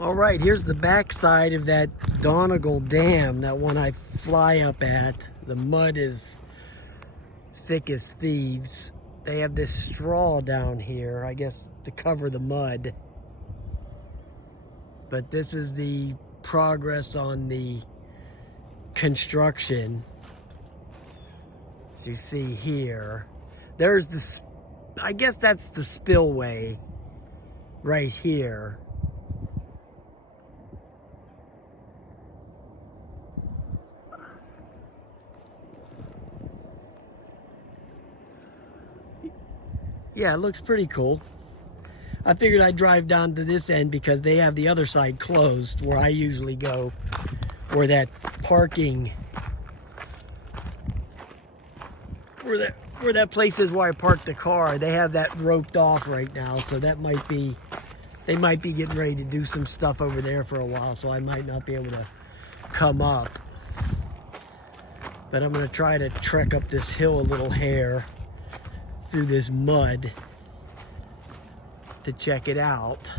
All right, here's the back side of that Donegal Dam, that one I fly up at. The mud is thick as thieves. They have this straw down here, I guess, to cover the mud. But this is the progress on the construction. As you see here, there's this, I guess that's the spillway right here. Yeah, it looks pretty cool. I figured I'd drive down to this end because they have the other side closed where I usually go, where that parking, where that place is where I parked the car. They have that roped off right now, so that might be, they might be getting ready to do some stuff over there for a while, so I might not be able to come up. But I'm gonna try to trek up this hill a little hair through this mud to check it out.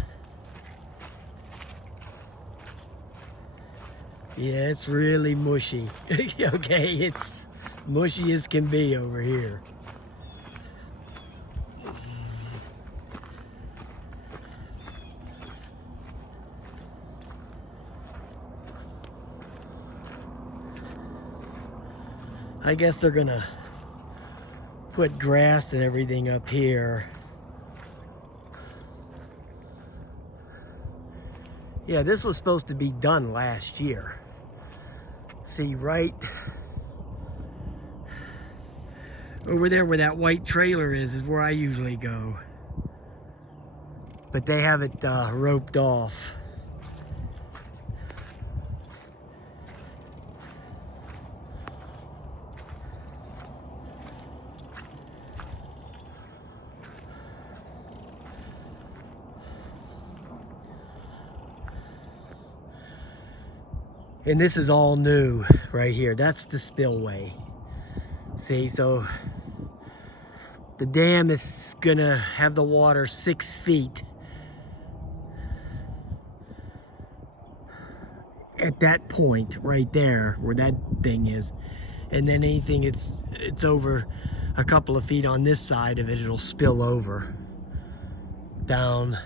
Yeah, it's really mushy. Okay, it's mushy as can be over here. I guess they're gonna put grass and everything up here. Yeah, this was supposed to be done last year. See, right over there where that white trailer is where I usually go. But they have it roped off. And this is all new right here. That's the spillway. See, so the dam is gonna have the water 6 feet at that point right there where that thing is. And then anything it's over a couple of feet on this side of it, it'll spill over down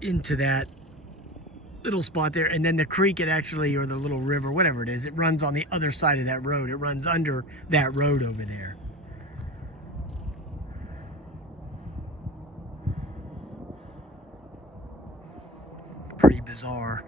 into that little spot there. And then the creek, it actually, or the little river, whatever it is, it runs on the other side of that road. It runs under that road over there. Pretty bizarre.